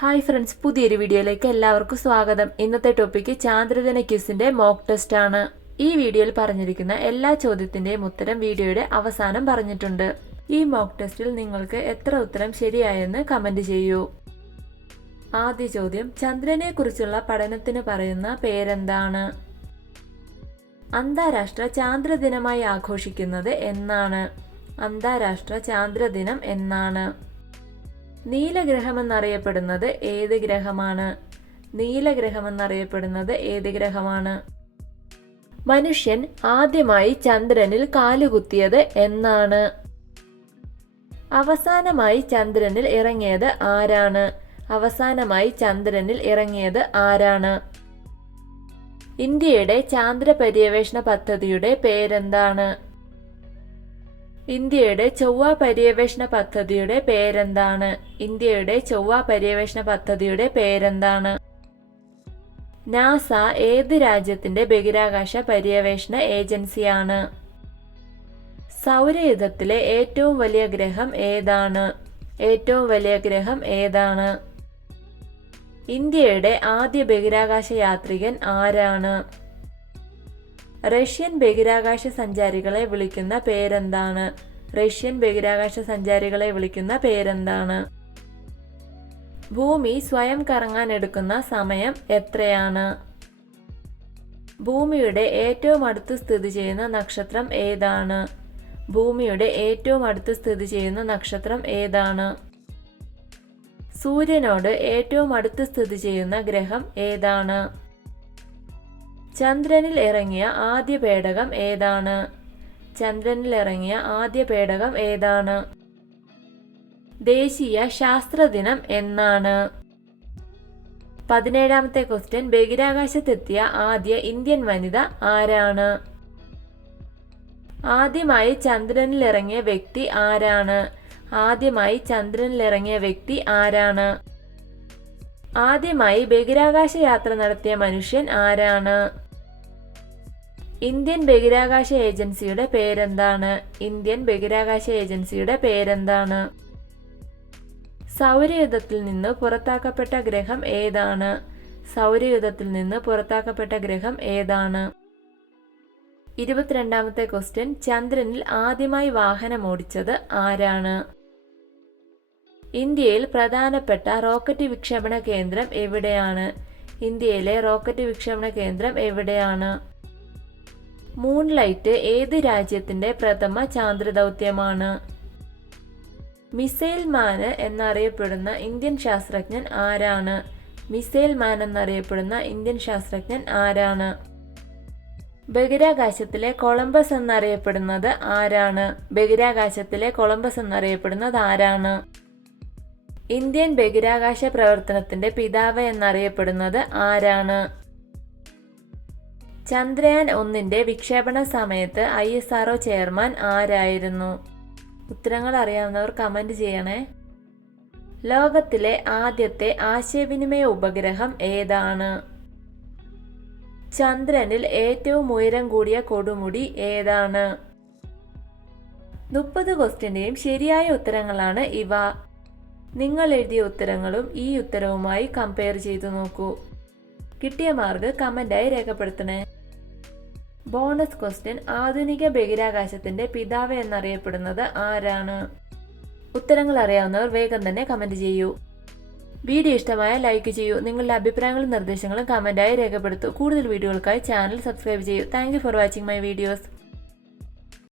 Hi friends, പുതിയൊരു വീഡിയോയിലേക്ക് എല്ലാവർക്കും സ്വാഗതം. ഇന്നത്തെ ടോപ്പിക്ക് ചാന്ദ്രദിന ക്വിസിന്റെ മോക്ക് ടെസ്റ്റ് ആണ്. ഈ വീഡിയോയിൽ പറഞ്ഞിരിക്കുന്ന എല്ലാ ചോദ്യത്തിന്റെയും ഉത്തരം വീഡിയോയുടെ അവസാനം പറഞ്ഞിട്ടുണ്ട്. ഈ മോക്ക് ടെസ്റ്റിൽ നിങ്ങൾക്ക് എത്ര ഉത്തരം ശരിയായെന്ന് കമന്റ് ചെയ്യൂ. ആദ്യ ചോദ്യം, ചന്ദ്രനെ കുറിച്ചുള്ള പഠനത്തിന് പറയുന്ന പേരെന്താണ്? അന്താരാഷ്ട്ര ചാന്ദ്രദിനമായി ആഘോഷിക്കുന്നത് എന്നാണ്? അന്താരാഷ്ട്ര ചാന്ദ്രദിനം എന്നാണ്? നീലഗ്രഹമെന്നറിയപ്പെടുന്നത് ഏത് ഗ്രഹമാണ്? നീലഗ്രഹമെന്നറിയപ്പെടുന്നത് ഏത് ഗ്രഹമാണ്? മനുഷ്യൻ ആദ്യമായി ചന്ദ്രനിൽ കാലുകുത്തിയത് എന്നാണ്? അവസാനമായി ചന്ദ്രനിൽ ഇറങ്ങിയത് ആരാണ്? അവസാനമായി ചന്ദ്രനിൽ ഇറങ്ങിയത് ആരാണ്? ഇന്ത്യയുടെ ചാന്ദ്ര പര്യവേഷണ പദ്ധതിയുടെ പേരെന്താണ്? ഇന്ത്യയുടെ ചൊവ്വ പര്യവേഷണ പദ്ധതിയുടെ പേരെന്താണ്? ഇന്ത്യയുടെ ചൊവ്വ പര്യവേഷണ പദ്ധതിയുടെ പേരെന്താണ്? നാസ ഏത് രാജ്യത്തിന്റെ ബഹിരാകാശ പര്യവേഷണ ഏജൻസിയാണ്? സൗരയൂഥത്തിലെ ഏറ്റവും വലിയ ഗ്രഹം ഏതാണ്? ഏറ്റവും വലിയ ഗ്രഹം ഏതാണ്? ഇന്ത്യയുടെ ആദ്യ ബഹിരാകാശ യാത്രികൻ ആരാണ്? റഷ്യൻ ബഹിരാകാശ സഞ്ചാരികളെ വിളിക്കുന്ന പേരെന്താണ്? റഷ്യൻ ബഹിരാകാശ സഞ്ചാരികളെ വിളിക്കുന്ന പേരെന്താണ്? ഭൂമി സ്വയം കറങ്ങാൻ എടുക്കുന്ന സമയം എത്രയാണ്? ഭൂമിയുടെ ഏറ്റവും അടുത്ത് സ്ഥിതി ചെയ്യുന്ന നക്ഷത്രം ഏതാണ്? ഭൂമിയുടെ ഏറ്റവും അടുത്ത് സ്ഥിതി ചെയ്യുന്ന നക്ഷത്രം ഏതാണ്? സൂര്യനോട് ഏറ്റവും അടുത്ത് സ്ഥിതി ചെയ്യുന്ന ഗ്രഹം ഏതാണ്? ചന്ദ്രനിൽ ഇറങ്ങിയ ആദ്യ പേടകം ഏതാണ്? ചന്ദ്രനിൽ ഇറങ്ങിയ ആദ്യ പേടകം ഏതാണ്? ദേശീയ ശാസ്ത്രദിനം എന്നാണ്? 17ാമത്തെ ക്വസ്റ്റ്യൻ, ബഹിരാകാശത്തെത്തിയ ആദ്യ ഇന്ത്യൻ വനിത ആരാണ്? ആദ്യമായി ചന്ദ്രനിൽ ഇറങ്ങിയ വ്യക്തി ആരാണ്? ആദ്യമായി ചന്ദ്രനിൽ ഇറങ്ങിയ വ്യക്തി ആരാണ്? ആദ്യമായി ബഹിരാകാശ യാത്ര നടത്തിയ മനുഷ്യൻ ആരാണ്? ഇന്ത്യൻ ബഹിരാകാശ ഏജൻസിയുടെ പേരെന്താണ്? ഇന്ത്യൻ ബഹിരാകാശ ഏജൻസിയുടെ പേരെന്താണ്? സൗരയൂഥത്തിൽ നിന്ന് പുറത്താക്കപ്പെട്ട ഗ്രഹം ഏതാണ്? സൗരയൂഥത്തിൽ നിന്ന് പുറത്താക്കപ്പെട്ട ഗ്രഹം ഏതാണ്? 22ാമത്തെ ക്വസ്റ്റ്യൻ, ചന്ദ്രനിൽ ആദ്യമായി വാഹനം ഓടിച്ചത് ആരാണ്? ഇന്ത്യയിൽ പ്രധാനപ്പെട്ട റോക്കറ്റ് വിക്ഷേപണ കേന്ദ്രം എവിടെയാണ്? ഇന്ത്യയിലെ റോക്കറ്റ് വിക്ഷേപണ കേന്ദ്രം എവിടെയാണ്? മൂൺലൈറ്റ് ഏത് രാജ്യത്തിന്റെ പ്രഥമ ചാന്ദ്രദൗത്യമാണ്? മിസൈൽ മാൻ എന്നറിയപ്പെടുന്ന ഇന്ത്യൻ ശാസ്ത്രജ്ഞൻ ആരാണ്? മിസൈൽ മാൻ എന്നറിയപ്പെടുന്ന ഇന്ത്യൻ ശാസ്ത്രജ്ഞൻ ആരാണ്? ബഹിരാകാശത്തിലെ കൊളംബസ് എന്നറിയപ്പെടുന്നത് ആരാണ്? ബഹിരാകാശത്തിലെ കൊളംബസ് എന്നറിയപ്പെടുന്നത് ആരാണ്? ഇന്ത്യൻ ബഹിരാകാശ പ്രവർത്തനത്തിന്റെ പിതാവ് എന്നറിയപ്പെടുന്നത് ആരാണ്? ചന്ദ്രയാൻ 1ന്റെ വിക്ഷേപണ സമയത്ത് ISRO ചെയർമാൻ ആരായിരുന്നു? ഉത്തരങ്ങൾ അറിയാവുന്നവർ കമന്റ് ചെയ്യണേ. ലോകത്തിലെ ആദ്യത്തെ ആശയവിനിമയ ഉപഗ്രഹം ഏതാണ്? ചന്ദ്രനിൽ ഏറ്റവും ഉയരം കൂടിയ കൊടുമുടി ഏതാണ്? 30 ക്വസ്റ്റ്യന്റെയും ശരിയായ ഉത്തരങ്ങളാണ് ഇവ. നിങ്ങൾ എഴുതിയ ഉത്തരങ്ങളും ഈ ഉത്തരവുമായി കമ്പയർ ചെയ്തു നോക്കൂ. കിട്ടിയ മാർക്ക് കമന്റായി രേഖപ്പെടുത്തണേ. ബോണസ് ക്വസ്റ്റ്യൻ, ആധുനിക ബഹിരാകാശത്തിന്റെ പിതാവ് എന്നറിയപ്പെടുന്നത് ആരാണ്? ഉത്തരങ്ങൾ അറിയാവുന്നവർ വേഗം തന്നെ കമന്റ് ചെയ്യൂ. വീഡിയോ ഇഷ്ടമായ ലൈക്ക് ചെയ്യൂ. നിങ്ങളുടെ അഭിപ്രായങ്ങളും നിർദ്ദേശങ്ങളും കമന്റായി രേഖപ്പെടുത്തൂ. കൂടുതൽ വീഡിയോകൾക്കായി ചാനൽ സബ്സ്ക്രൈബ് ചെയ്യൂ. Thank you for watching my videos.